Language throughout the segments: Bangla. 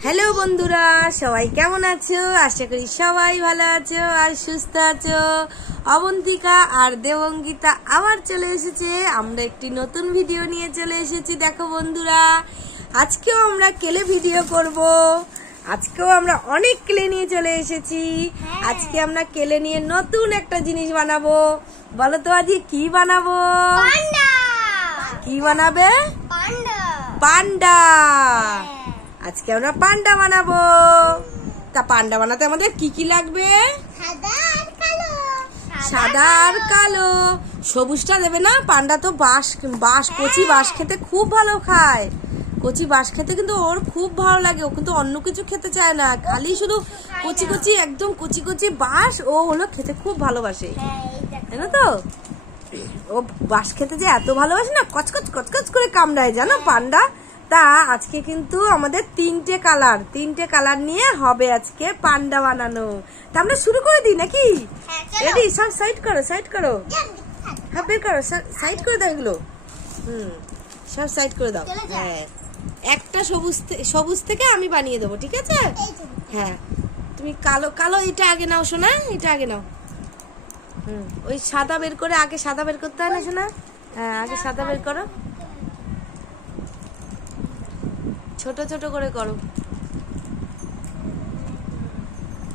হ্যালো বন্ধুরা, সবাই কেমন আছো? আশা করি সবাই ভালো আছো আর সুস্থ আছো। অবন্তিকা আর দেবঙ্গিতা আবার চলে এসেছে। আমরা একটি নতুন ভিডিও নিয়ে চলে এসেছি। দেখো বন্ধুরা, আজকেও আমরা কেলে ভিডিও করব। আজকেও আমরা অনেক কেলে নিয়ে চলে এসেছি। আজকে আমরা কেলে নিয়ে নতুন একটা জিনিস বানাবো। বলো তো আজকে কি বানাবো? কি বানাবে? পান্ডা। আজকে আমরা পান্ডা বানাবো। তা পান্ডা বানাতে আমাদের কি কি লাগবে? সাদা আর কালো। সবুজটা দেবে না? পান্ডা তো কচি বাঁশ খেতে খুব ভালো খায়। কচি বাঁশ খেতে কিন্তু ওর খুব ভালো লাগে। ও কিন্তু অন্য কিছু খেতে চায় না, খালি শুধু কচি কচি একদম কচি কচি বাঁশ ও হলো খেতে খুব ভালোবাসে, জানো তো? ও বাঁশ খেতে যে এত ভালোবাসে না, কচকচ কচকচ করে কামড়ায়, জানো পান্ডা। তা আজকে কিন্তু আমাদের তিনটে কালার নিয়ে হবে আজকে পান্ডা বানানো। তা আমরা শুরু করে দিই নাকি? রেডি? সব সাইড করো। হ্যাঁ, বের করো, সাইড করে দাও এগুলো। সব সাইড করে দাও। হ্যাঁ, একটা সবুজ থেকে আমি বানিয়ে দেবো, ঠিক আছে? হ্যাঁ, তুমি কালো এটা আগে নাও শোনা, এটা আগে নাও। ওই সাদা বের করে আগে সাদা বের করতে হয় না শোনা? হ্যাঁ, আগে সাদা বের করো। ছোট ছোট করে করো,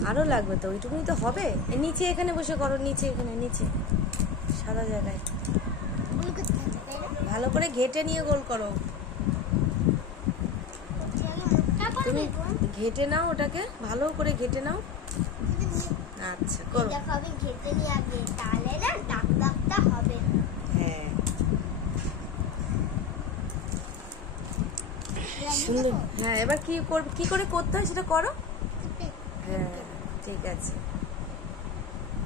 আরো লাগবে তো, ওইটুকুই তো হবে। নিচে এখানে বসে করো, নিচে সাদা জায়গায় ভালো করে ঘেটে নিয়ে গোল করো। তুমি ঘেটে নাও, ওটাকে ভালো করে ঘেটে নাও। আচ্ছা, করো। হ্যাঁ, সুন্দর। হ্যাঁ, এবার কি করে করতে হয় সেটা করো। হ্যাঁ, ঠিক আছে।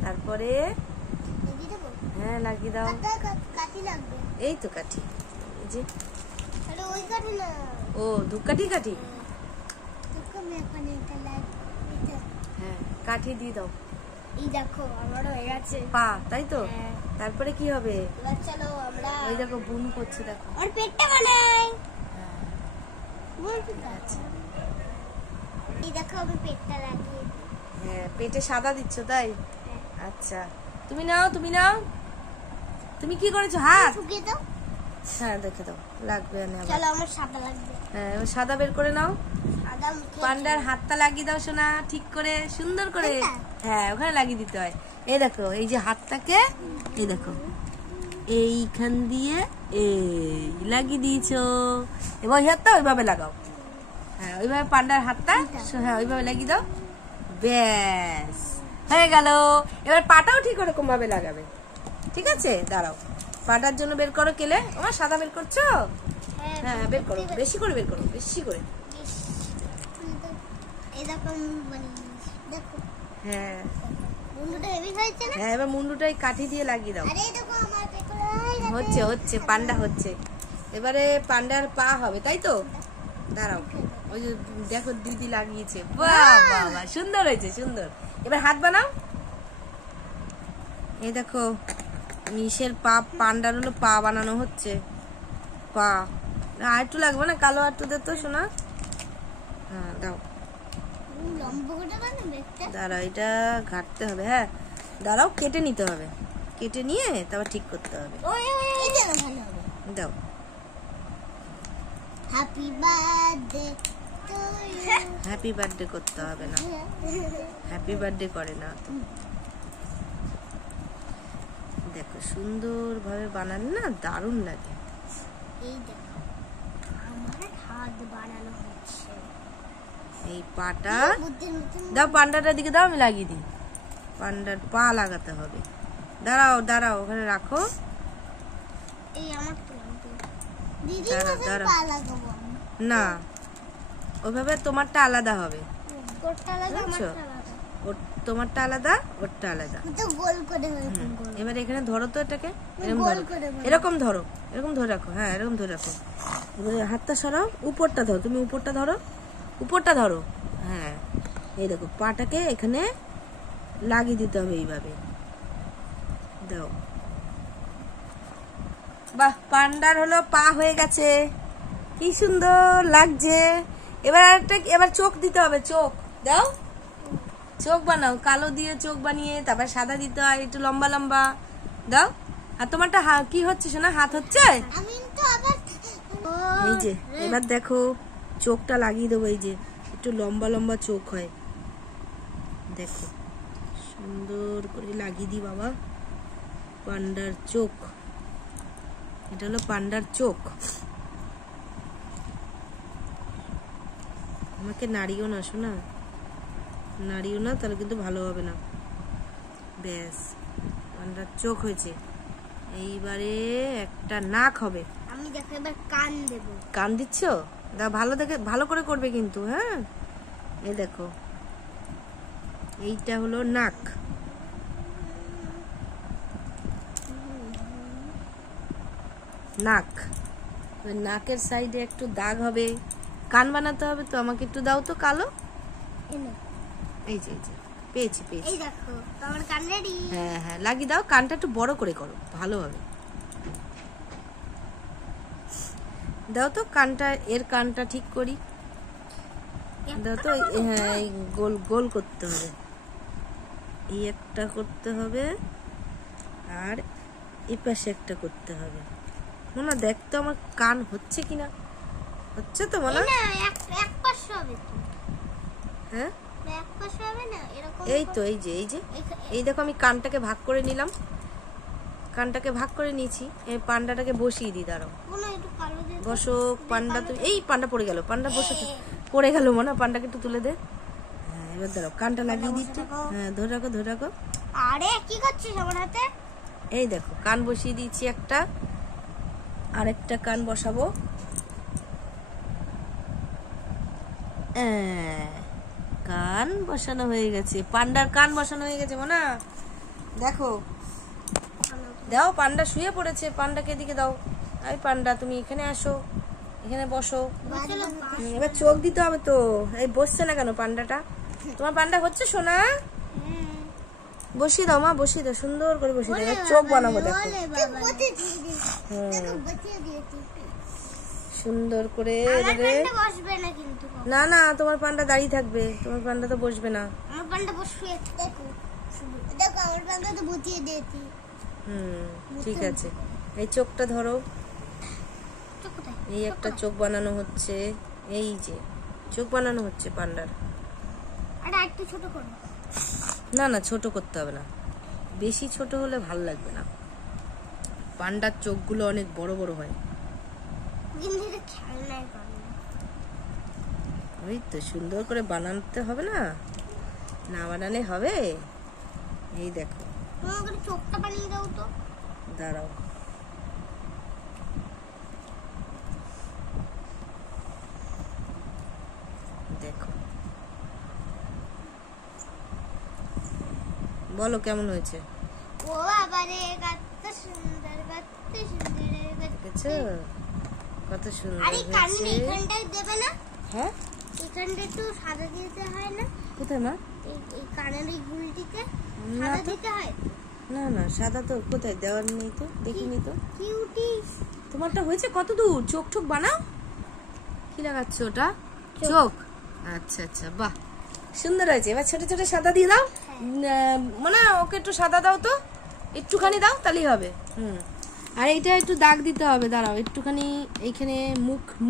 তারপরে হ্যাঁ, লাগিয়ে দাও। এই তো কাঠি, এই যে। ও, ধূপকাঠি। হ্যাঁ, কাঠি দিয়ে দাও। এই দেখো আমার হয়ে গেছে পা, তাই তো? তারপরে কি হবে? চলো আমরা ওই দেখো বুন করছে, দেখো। আর পেটটা বানাই। এই দেখো আমি পেটটা লাগিয়ে দিই। হ্যাঁ, পেটে সাদা দিচ্ছ, তাই? আচ্ছা, তুমি নাও। তুমি কি করেছো? হাত ফুকিয়ে দাও। হ্যাঁ, দেখে দাও, লাগবে না। চলো আমার সাদা লাগবে। হ্যাঁ, সাদা বের করে নাও। সাদা পান্ডার হাতটা লাগিয়ে দাও সোনা, ঠিক করে সুন্দর করে। হ্যাঁ, ওখানে লাগিয়ে দিতে হয়। এই দেখো, এই যে হাতটাকে এই দেখো এইখান দিয়ে এই লাগিয়ে দিয়েছো। এবার হাতটা ওইভাবে লাগাও। হ্যাঁ, ওইভাবে পান্ডার হাতটা, হ্যাঁ ওইভাবে লাগিয়ে দাও। ব্যাস, হয়ে গেল। এবার পাটাও ঠিক ওরকম ভাবে লাগাবে, ঠিক আছে? দাঁড়াও, পাটার জন্য বের করো কেলে। আমার সাদা বের করছো? হ্যাঁ, বের করো, বেশি করে বের করো, বেশি করে। হ্যাঁ, এবার মুন্ডুটাই কাঠি দিয়ে লাগিয়ে দাও। হচ্ছে পান্ডা হচ্ছে। এবারে পান্ডার পা হবে, তাই তো? দাঁড়াও, ওই যে দেখো দিদি লাগিয়েছে। বাহ, সুন্দর হয়েছে, সুন্দর। এবার হাত বানাও। এই দেখো মিশের পা, পান্ডার হলো পা বানানো হচ্ছে। পা আর একটু লাগবে না? কালো আর একটু দে তো শোনা। হ্যাঁ, দাও। দাঁড়াও, এটা ঘাটতে হবে। হ্যাঁ, দাঁড়াও, কেটে নিতে হবে। কেটে নিয়ে তারপর ঠিক করতে হবে। দাও। Happy birthday to you. Happy birthday করতে হবে না, হ্যাপি বার্থডে করে না তো। দেখো সুন্দর ভাবে বানান না, দারুণ লাগে। এই দেখো আমার হাত বানানো হচ্ছে। এই পাটা দাও, পান্ডাটার দিকে দাও, আমি লাগিয়ে দিই। পান্ডার পা লাগাতে হবে। দাঁড়াও, ওখানে রাখো। এই আমার দিদি পা লাগাবো না, ওইভাবে তোমারটা আলাদা হবে। তোমারটা আলাদা, ওরটা আলাদা। এবার এখানে ধরো তো, এটাকে এরকম ধরো, এরকম ধরে রাখো। হ্যাঁ, এরকম ধরে রাখো। হাতটা সরাও, উপরটা ধরো, তুমি উপরটা ধরো। হ্যাঁ, এই দেখো পাটাকে এখানে লাগিয়ে দিতে হবে এইভাবে। দাও। বাহ, পান্ডার হলো পা হয়ে গেছে, কি সুন্দর লাগছে। এবার চোখ দিতে হবে, চোখ দাও, চোখ বানাও, কালো দিয়ে চোখ বানিয়ে তারপর সাদা দিতে হয়, একটু লম্বা লম্বা দাও। আর তোমারটা কি হচ্ছে শোনা, হাত হচ্ছে? আমি তো আবার এই যে এবার দেখো চোখটা লাগিয়ে দেবো, এই যে একটু লম্বা লম্বা চোখ হয়, দেখো সুন্দর করে লাগিয়ে দিই বাবা। পান্ডার চোখ, এটা হলো পান্ডার চোখ। আমাকে নাড়িও না শোনা, নাড়িও না, তাহলে কিন্তু ভালো হবে না। ব্যাস, পান্ডার চোখ হয়েছে। এইবারে একটা নাক হবে। আমি দেখো এবার কান দেব। কান দিচ্ছ? দা ভালো দেখে ভালো করে করবে কিন্তু, হ্যাঁ। এই দেখো এইটা হলো নাক, নাক। নাকের সাইডে একটু দাগ হবে, কান বানাতে হবে। তো আমাকে একটু দাও তো কালো। এই যে পেয়েছি পেয়েছি। এই দেখো তোমার কান রেডি। হ্যাঁ হ্যাঁ লাগিয়ে দাও, কানটা একটু বড় করে করো, ভালো হবে। দাও তো কানটা, এর কানটা ঠিক করি, দাও তো। হ্যাঁ গোল গোল করতে হবে, এই একটা করতে হবে, আর এই পাশে একটা করতে হবে। মনে দেখতো আমার কান হচ্ছে কিনা, হচ্ছে তো মনে? না এক পাশে হবে তো। হ্যাঁ এক পাশে হবে না এরকম। এই তো এই যে এই দেখো আমি কানটাকে ভাগ করে নিলাম, কানটাকে ভাগ করে নিয়েছি। এই পান্ডাটাকে বসিয়ে দিই, দাঁড়াও। কোনো একটু কালো দিয়ে বসো পান্ডা। তুমি এই পান্ডা পড়ে গেল, পান্ডা বসে পড়ে গেল মনে, পান্ডাকে একটু তুলে দে। হ্যাঁ এবার দাঁড়াও, কানটা লাগিয়ে দিচ্ছি। হ্যাঁ ধরে রাখো ধরে রাখো। আরে কি করছিস আমার হাতে? এই দেখো কান বসিয়ে দিয়েছি একটা, আরেকটা কান বসাবো। কান বসানো হয়ে গেছে, পান্ডার কান বসানো হয়ে গেছে মনা। দেখো দাও, পান্ডা শুয়ে পড়েছে, পান্ডাকে এদিকে দাও। এই পান্ডা তুমি এখানে আসো, এখানে বসো। এবার চোখ দিতে হবে তো। এই বসছে না কেন পান্ডাটা? তোমার পান্ডা হচ্ছে সোনা? বসিয়ে দাও মা, বসিয়ে দাও, সুন্দর করে বসিয়ে দাও। এবার চোখ বানাবো, দেখো সুন্দর করে। বসবে না কিন্তু। না না তোমার পান্ডা দাঁড়িয়ে থাকবে, তোমার পান্ডা তো বসবে না। আমার পান্ডা বসবে, দেখো দেখো আমার পান্ডা তো বসিয়ে দিয়েছি। ঠিক আছে। এই চোখটা ধরো, এই একটা চোখ বানানো হচ্ছে, এই যে চোখ বানানো হচ্ছে পান্ডার। আরে একটু ছোট করো। না না ছোট করতে হবে না, বেশি ছোট হলে ভালো লাগবে না। পান্ডার চোখগুলো অনেক বড় বড় হয়। কিন্তু এটা খেলনায় পান্ডা। ওই তো সুন্দর করে বানাতে হবে না, না বানালে হবে। এই দেখো তোমার চোখটা বানিয়ে দাও তো। দাঁড়াও, দেখো বলো কেমন হয়েছে? ও বাবা রে কত সুন্দর, কত সুন্দর, দেখেছো কত সুন্দর আরে কানে হয়েছে। এইখানটাই দেবে না? হ্যাঁ এখানটা একটু সাদা দিতে হয় না? কোথায় মা? এই কানের এই গুলটিতে না সাদা তো, দিতে হয়। না না সাদা তো কোথায় দেওয়ার নেই তো, দেখিনি তো। কিউটি। তোমারটা হয়েছে কত দূর? চোখ ঠোক বানাও। কি লাগাচ্ছ ওটা? চোখ। আচ্ছা আচ্ছা বাহ, সুন্দর হয়েছে। এবার ছোট ছোট সাদা দিয়ে দাও। মানে ওকে একটু সাদা দাও তো, একটুখানি দাও তাহলেই হবে। আর এইটা একটু দাগ দিতে হবে, দাঁড়াও একটুখানি। এইখানে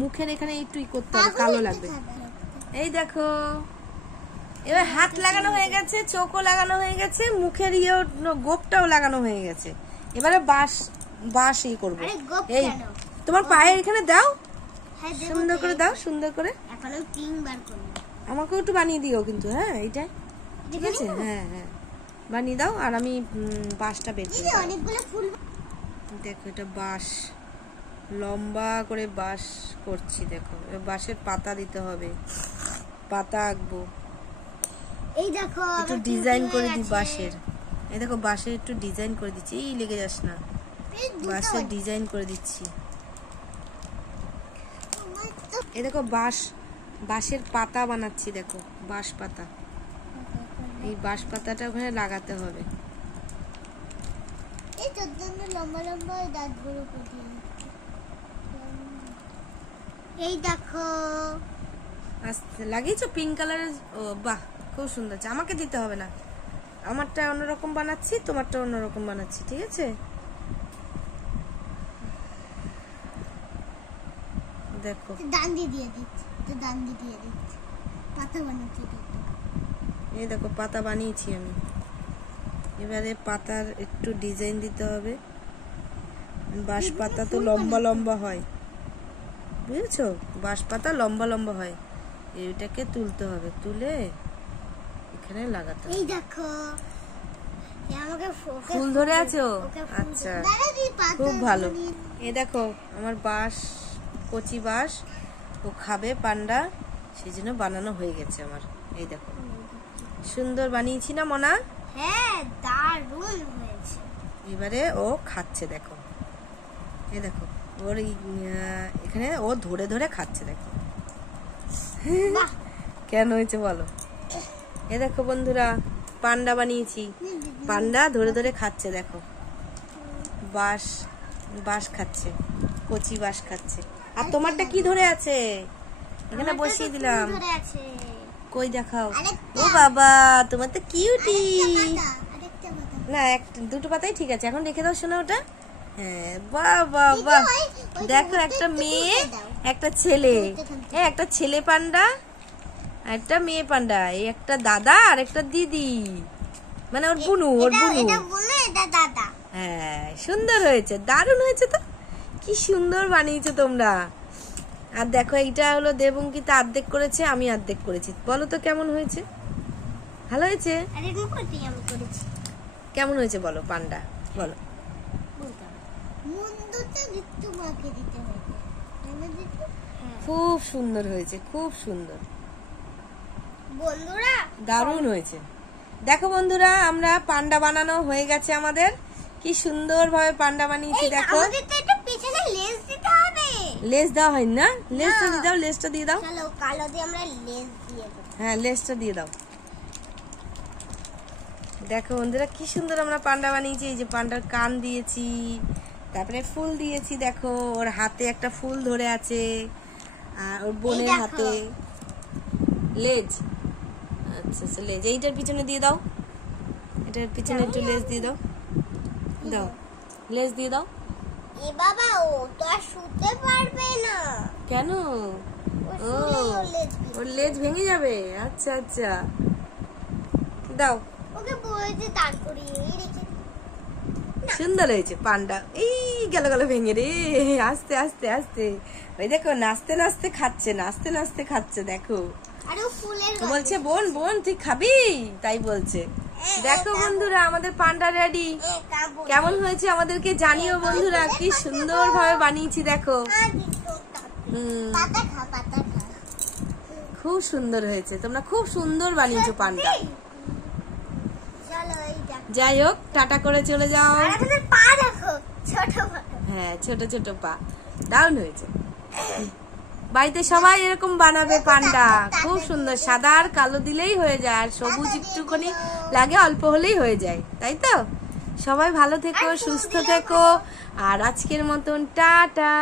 মুখের এখানে একটু করতে হবে, কালো লাগবে। এই দেখো এবার হাত লাগানো হয়ে গেছে, চোখও লাগানো হয়ে গেছে, মুখের গোপটাও লাগানো হয়ে গেছে। এবারে বাঁশ করবো। এই তোমার পায়ের এখানে দাও, সুন্দর করে দাও, সুন্দর করে। এখন আমি 3 বার করব। আমাকেও একটু বানিয়ে দিও কিন্তু, হ্যাঁ এইটাই ঠিক আছে। হ্যাঁ হ্যাঁ বানিয়ে দাও, আর আমি বাঁশটা বের করি। অনেকগুলো ফুল। দেখো এটা বাঁশ, লম্বা করে বাঁশ করছি। দেখো বাঁশের পাতা দিতে হবে, পাতা আঁকবো। এই দেখো একটু ডিজাইন করে দিই বাঁশের। এই দেখো বাঁশের একটু ডিজাইন করে দিচ্ছি। এই লেগে যাস না, বাঁশের ডিজাইন করে দিচ্ছি। এই দেখো বাঁশের পাতা বানাচ্ছি। দেখো বাঁশ পাতা, এই বাঁশ পাতাটা ওখানে লাগাতে হবে। এই জন্য লম্বা লম্বা দাঁতগুলো ফুটিয়ে। এই দেখো আস্তে লাগিয়েছো পিঙ্ক কালারের। ও বাহ, খুব সুন্দর। আমাকে দিতে হবে না, আমারটা অন্যরকম বানাচ্ছি, তোমারটা অন্যরকম বানাচ্ছি, ঠিক আছে? দেখো ডান্ডি দিয়ে দিচ্ছি, তো ডান্ডি দিয়ে দিচ্ছি, পাতা বানাচ্ছি। এই দেখো পাতা বানিয়েছি আমি। এবারে পাতার একটু ডিজাইন দিতে হবে। বাঁশ পাতা তো লম্বা লম্বা হয়, বুঝেছো? বাঁশ পাতা লম্বা লম্বা হয়, এইটাকে তুলতে হবে, তুলে এখানে লাগাতে হবে। এই দেখো আমাকে ফুল ধরে আছো? আচ্ছা, খুব ভালো। এই দেখো আমার বাঁশ, কচি বাঁশ, ও খাবে পান্ডা, সেই জন্য বানানো হয়ে গেছে আমার। এই দেখো সুন্দর বানিয়েছি না মোনা? হ্যাঁ, দারুণ হয়েছে। এবারে ও খাচ্ছে, দেখো এই দেখো ওর এখানে ও ধরে ধরে খাচ্ছে, দেখো কেন হয়েছে বলো? এ দেখো বন্ধুরা, পান্ডা বানিয়েছি, পান্ডা ধরে ধরে খাচ্ছে, দেখো বাঁশ, বাঁশ খাচ্ছে, কচি বাঁশ খাচ্ছে। আর তোমারটা কি ধরে আছে? এখানে বসিয়ে দিলাম, কই দেখাও। ও বাবা, তোমার তো কিউটি। না, দুটো পাতাই ঠিক আছে, এখন রেখে দাও শোনা ওটা। হ্যাঁ, বাহ বাহ বাহ, দেখো একটা মেয়ে একটা ছেলে, একটা ছেলে পান্ডা একটা মেয়ে পান্ডা, এই একটা দাদা আর একটা দিদি, মানে ওর বুনু, ওর বুনু। হ্যাঁ, সুন্দর হয়েছে, দারুণ হয়েছে তো, কি সুন্দর বানিয়েছো তোমরা। আর দেখো এইটা হলো দেবঙ্কিতা অর্ধেক করেছে, আমি অর্ধেক করেছি। বলো তো কেমন হয়েছে? ভালো হয়েছে? কেমন হয়েছে বলো পান্ডা, বলো। খুব সুন্দর হয়েছে, খুব সুন্দর বন্ধুরা, দারুণ হয়েছে। দেখো বন্ধুরা, আমরা পান্ডা বানানো হয়ে গেছে আমাদের, কি সুন্দর ভাবে পান্ডা বানিয়েছি। দেখো লেজ দেওয়া হয় না, লেজটা দিয়ে দাও, লেজটা দিয়ে দাও। চলো কালো দিয়ে আমরা লেজ দিয়ে দেব। হ্যাঁ, লেজটা দিয়ে দাও। দেখো বন্ধুরা, কি সুন্দর আমরা পান্ডা বানিয়েছি। এই যে পান্ডার কান দিয়েছি, তারপরে ফুল দিয়েছি, দেখো ওর হাতে একটা ফুল ধরে আছে, আর ওর বোনের হাতে লেজ। আচ্ছা আচ্ছা, লেজ এইটার পিছনে দিয়ে দাও, এটার পিছনে একটু লেজ দিয়ে দাও, দাও লেজ দিয়ে দাও। এ বাবা, ও তো আর শুতে পারবে না। কেন? ও, ওর লেজ ভেঙে যাবে। আচ্ছা আচ্ছা, দাও। ওকে বলেছি দাঁড় করিয়ে রেখে। সুন্দর হয়েছে পান্ডা। এই গেল গেল ভেঙে রে, আস্তে আস্তে আস্তে। ওই দেখো নাচতে নাচতে খাচ্ছে, নাচতে নাচতে খাচ্ছে, দেখো। আর ও ফুলের বলছে বোন বোন তুই খাবি, তাই বলছে। দেখো বন্ধুরা, আমাদের পান্ডা রেডি। কেমন হয়েছে আমাদেরকে জানিও বন্ধুরা, কি সুন্দর ভাবে বানিয়েছি, দেখো। খুব সুন্দর হয়েছে, তোমরা খুব সুন্দর বানিয়েছো পান্ডা। যাই হোক, টাটা করে চলে যাও। হ্যাঁ, ছোট ছোট পা, দারুণ হয়েছে। বাড়িতে সবাই এরকম বানাবে পান্ডা, খুব সুন্দর। সাদা আর কালো দিলেই হয়ে যায়, আর সবুজ একটুখানি লাগে, অল্প হলেই হয়ে যায়, তাই তো? সবাই ভালো থেকো, সুস্থ থেকো, আর আজকের মতন টাটা।